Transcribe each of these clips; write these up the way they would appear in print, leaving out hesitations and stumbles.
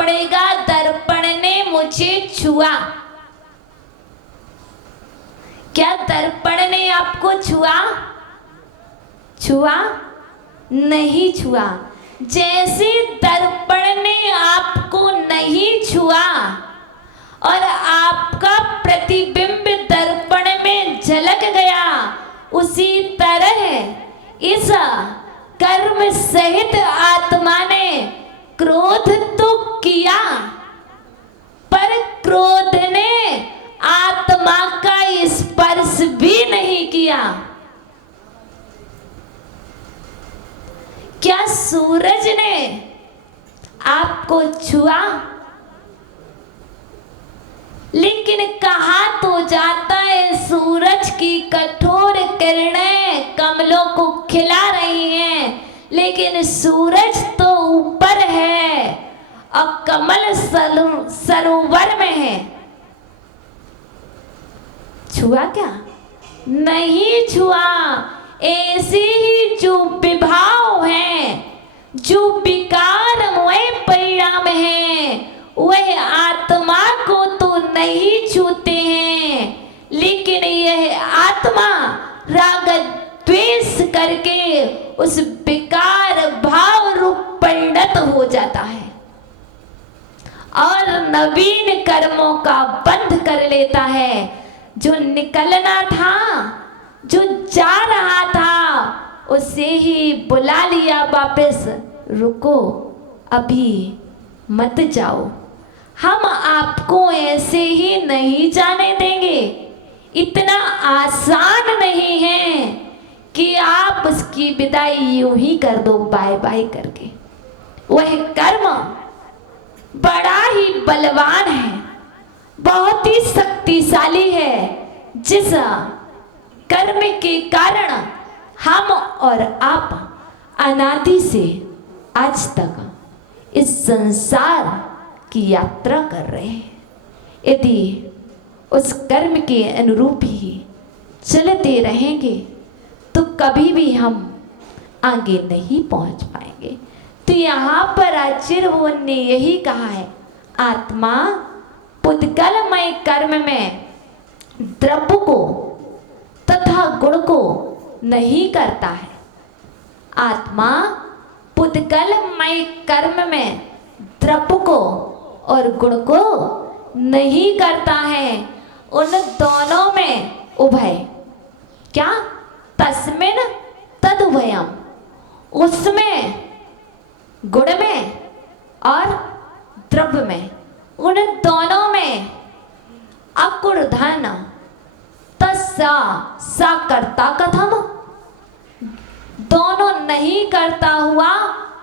पड़ेगा दर्पण ने मुझे छुआ। क्या दर्पण ने आपको छुआ? छुआ नहीं छुआ। जैसे दर्पण ने आपको नहीं छुआ और आपका प्रतिबिंब दर्पण में झलक गया, उसी तरह इस कर्म सहित आत्मा ने क्रोध तो किया, पर क्रोध ने आत्मा का स्पर्श भी नहीं किया। क्या सूरज ने आपको छुआ? लेकिन कहा तो जाता है सूरज की कठोर किरणें कमलों को खिला रही हैं, लेकिन सूरज तो ऊपर है और कमल सरोवर में है। छुआ क्या? नहीं छुआ। ऐसे ही जो विभाव है, जो विकारमय परिणाम है, वह आत्मा को तो नहीं छूते हैं, लेकिन यह आत्मा राग द्वेष करके उस विकार भाव रूप परिणत हो जाता है और नवीन कर्मों का बंध कर लेता है। जो निकलना था, जो जा रहा था, उसे ही बुला लिया वापस, रुको अभी मत जाओ, हम आपको ऐसे ही नहीं जाने देंगे। इतना आसान नहीं है कि आप उसकी विदाई यूं ही कर दो बाय बाय करके। वह कर्म बड़ा ही बलवान है, बहुत ही शक्तिशाली है, जिस कर्म के कारण हम और आप अनादि से आज तक इस संसार की यात्रा कर रहे हैं। यदि उस कर्म के अनुरूप ही चलते रहेंगे तो कभी भी हम आगे नहीं पहुंच पाएंगे। तो यहाँ पर आचार्य ने यही कहा है, आत्मा पुद्गलमय कर्म में द्रव्य को तथा गुण को नहीं करता है। आत्मा पुद्गलमय कर्म में द्रव्य को और गुण को नहीं करता है। उन दोनों में उभय, क्या? तस्मिन तदुभयम, उसमें गुण में और द्रव्य में, उन दोनों में अकुर धन तस्सा सा कर्ता कथम, दोनों नहीं करता हुआ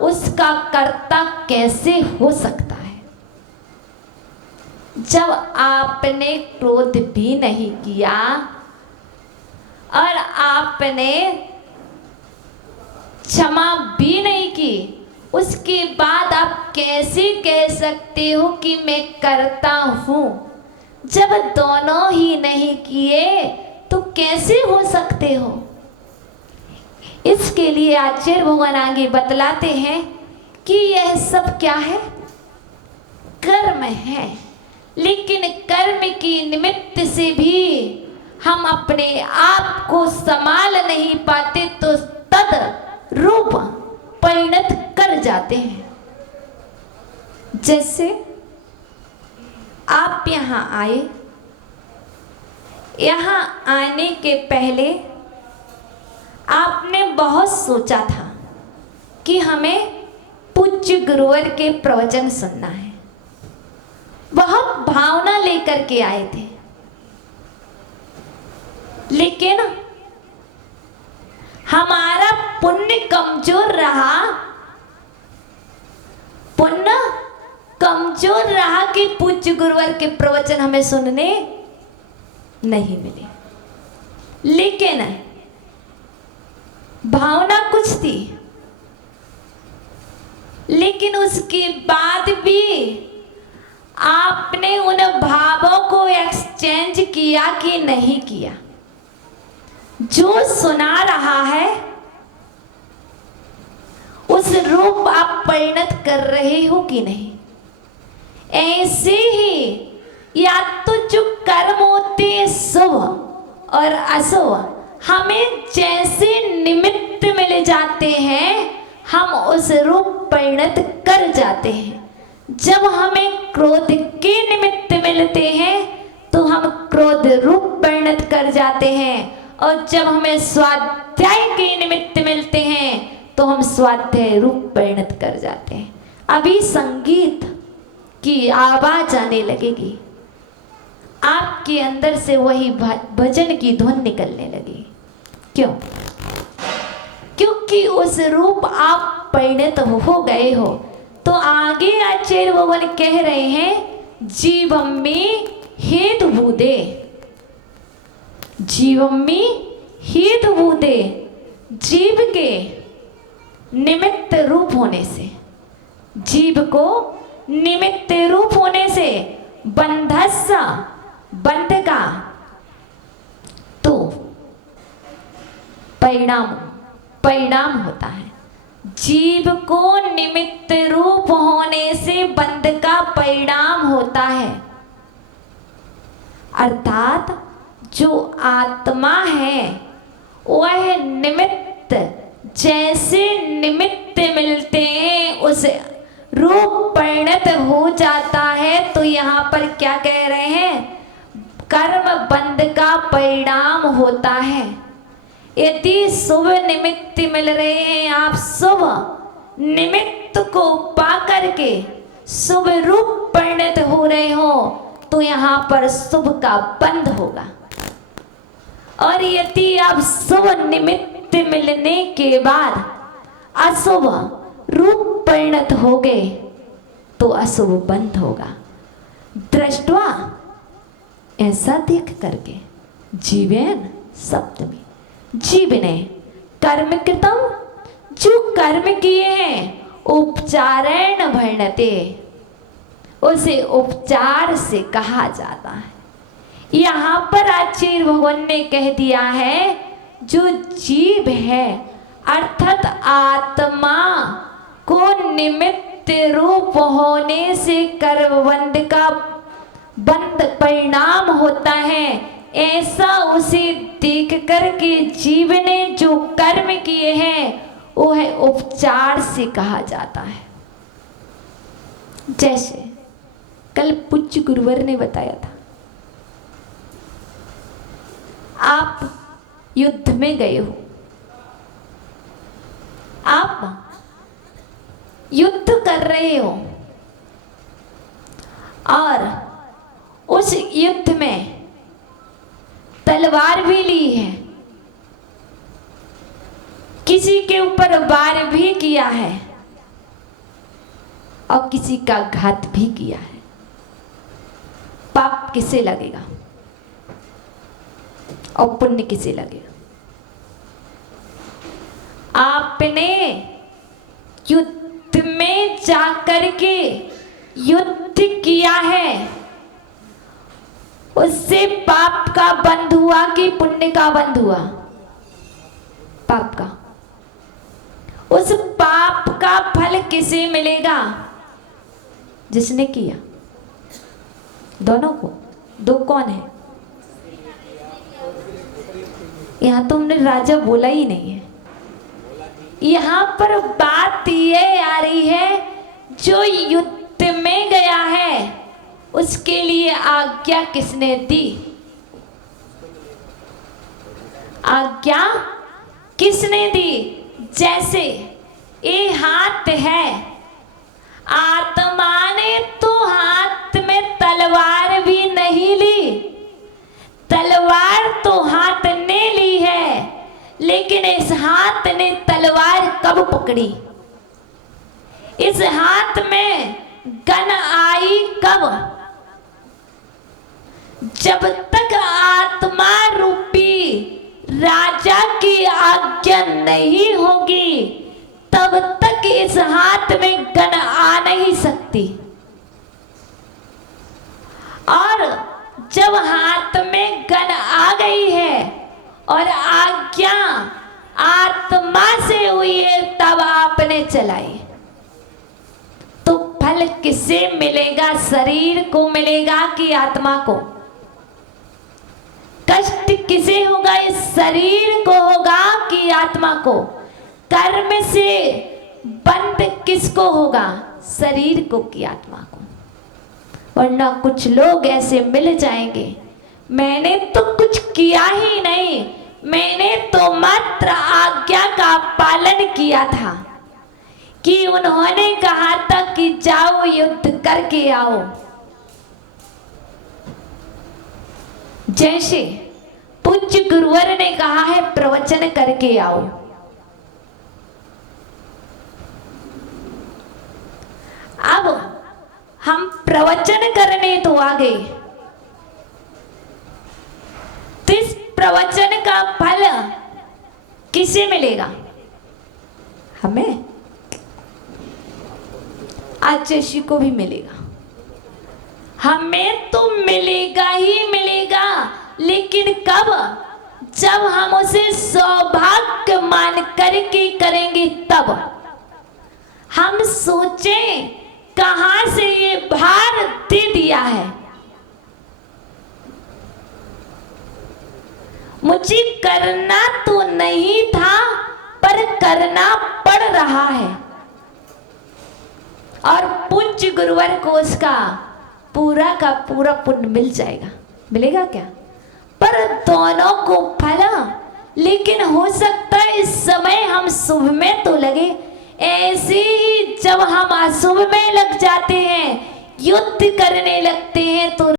उसका कर्ता कैसे हो सकता है? जब आपने क्रोध भी नहीं किया और आपने क्षमा भी नहीं की, उसके बाद आप कैसे कह सकते हो कि मैं करता हूं? जब दोनों ही नहीं किए तो कैसे हो सकते हो? इसके लिए आचार्य भगवान आगे बतलाते हैं कि यह सब क्या है? कर्म है, लेकिन कर्म की निमित्त से भी हम अपने आप को संभाल नहीं पाते तो तद रूप परिणत कर जाते हैं। जैसे आप यहाँ आए, यहाँ आने के पहले आपने बहुत सोचा था कि हमें पूज्य गुरुवर के प्रवचन सुनना है, बहुत भावना लेकर के आए थे, लेकिन हमारा पुण्य कमजोर रहा, पुण्य कमजोर रहा कि पूज्य गुरुवर के प्रवचन हमें सुनने नहीं मिले। लेकिन भावना कुछ थी, लेकिन उसके बाद भी आपने उन भावों को एक्सचेंज किया कि नहीं किया? जो सुना रहा है उस रूप आप परिणत कर रहे हो कि नहीं? या तो जो कर्म होते हैं शुभ और अशुभ, हमें जैसे निमित्त मिल जाते हैं हम उस रूप परिणत कर जाते हैं। जब हमें क्रोध के निमित्त मिलते हैं तो हम क्रोध रूप परिणत कर जाते हैं, और जब हमें स्वाध्याय के निमित्त मिलते हैं तो हम स्वाध्याय रूप परिणत कर जाते हैं। अभी संगीत की आवाज आने लगेगी, आपके अंदर से वही भजन की धुन निकलने लगी। क्यों? क्योंकि उस रूप आप परिणत हो गए हो। तो आगे आचार्य भगवान कह रहे हैं जीवम्मी हेतुभूते, जीवम्मी हेतुभूते, जीव के निमित्त रूप होने से, जीव को निमित्त रूप होने से बंधस्सा, बंध का तो परिणाम होता है। जीव को निमित्त रूप होने से बंध का परिणाम होता है। अर्थात जो आत्मा है वह निमित्त, जैसे निमित्त मिलते हैं उस रूप परिणत हो जाता है। तो यहाँ पर क्या कह रहे हैं? कर्म बंध का परिणाम होता है। यदि शुभ निमित्त मिल रहे हैं, आप शुभ निमित्त को पा करके शुभ रूप परिणत हो रहे हो, तो यहाँ पर शुभ का बंध होगा। और यदि आप शुभ निमित्त मिलने के बाद अशुभ रूप परिणत हो गए तो अशुभ बंध होगा। दृष्टवा, ऐसा देख करके जीवेन सप्तमी, जीव ने कर्म कृतम, जो कर्म किए हैं उपचारेण वर्णते, उसे उपचार से कहा जाता है। यहाँ पर आचार्य भगवान ने कह दिया है जो जीव है अर्थात आत्मा को निमित्त रूप होने से कर्मबंध का बंध परिणाम होता है, ऐसा उसे देख करके जीव ने जो कर्म किए हैं वो है उपचार से कहा जाता है। जैसे कल पूज्य गुरुवर ने बताया था, आप युद्ध में गए हो, आप युद्ध कर रहे हो और उस युद्ध में तलवार भी ली है, किसी के ऊपर वार भी किया है और किसी का घात भी किया है। पाप किसे लगेगा और पुण्य किसे लगेगा? आपने युद्ध में जाकर के युद्ध किया है, उससे पाप का बंध हुआ कि पुण्य का बंध हुआ? पाप का। उस पाप का फल किसे मिलेगा? जिसने किया। दोनों को? दो कौन है? यहाँ तो हमने राजा बोला ही नहीं है। यहाँ पर बात ये आ रही है जो युद्ध में गया है उसके लिए आज्ञा किसने दी? आज्ञा किसने दी? जैसे ये हाथ है, आत्मा ने तो हाथ में तलवार भी नहीं ली, तलवार तो हाथ ने ली है, लेकिन इस हाथ ने तलवार कब पकड़ी? इस हाथ में गन आई कब? जब तक आत्मा रूपी राजा की आज्ञा नहीं होगी तब तक इस हाथ में गन आ नहीं सकती। और जब हाथ में गन आ गई है और आज्ञा आत्मा से हुई है तब आपने चलाई, तो फल फल किसे मिलेगा, शरीर को मिलेगा कि आत्मा को? कष्ट किसे होगा, इस शरीर को होगा कि आत्मा को? कर्म से बंध किसको होगा, शरीर को कि आत्मा को? वरना कुछ लोग ऐसे मिल जाएंगे, मैंने तो कुछ किया ही नहीं, मैंने तो मात्र आज्ञा का पालन किया था, कि उन्होंने कहा था कि जाओ युद्ध करके आओ। जैसे पूज्य गुरुवर ने कहा है प्रवचन करके आओ, अब हम प्रवचन करने तो आ गए, तो इस प्रवचन का फल किसे मिलेगा? हमें, आचार्य को भी मिलेगा, हमें तो मिलेगा ही मिलेगा, लेकिन कब? जब हम उसे सौभाग्य मान करके करेंगे तब। हम सोचें कहां से ये भार दे दिया है, मुझे करना तो नहीं था पर करना पड़ रहा है, और पूज्य गुरुवर को उसका पूरा का पूरा पुण्य मिल जाएगा। मिलेगा क्या? पर दोनों को फल, लेकिन हो सकता है इस समय हम शुभ में तो लगे, ऐसे ही जब हम अशुभ में लग जाते हैं, युद्ध करने लगते हैं, तो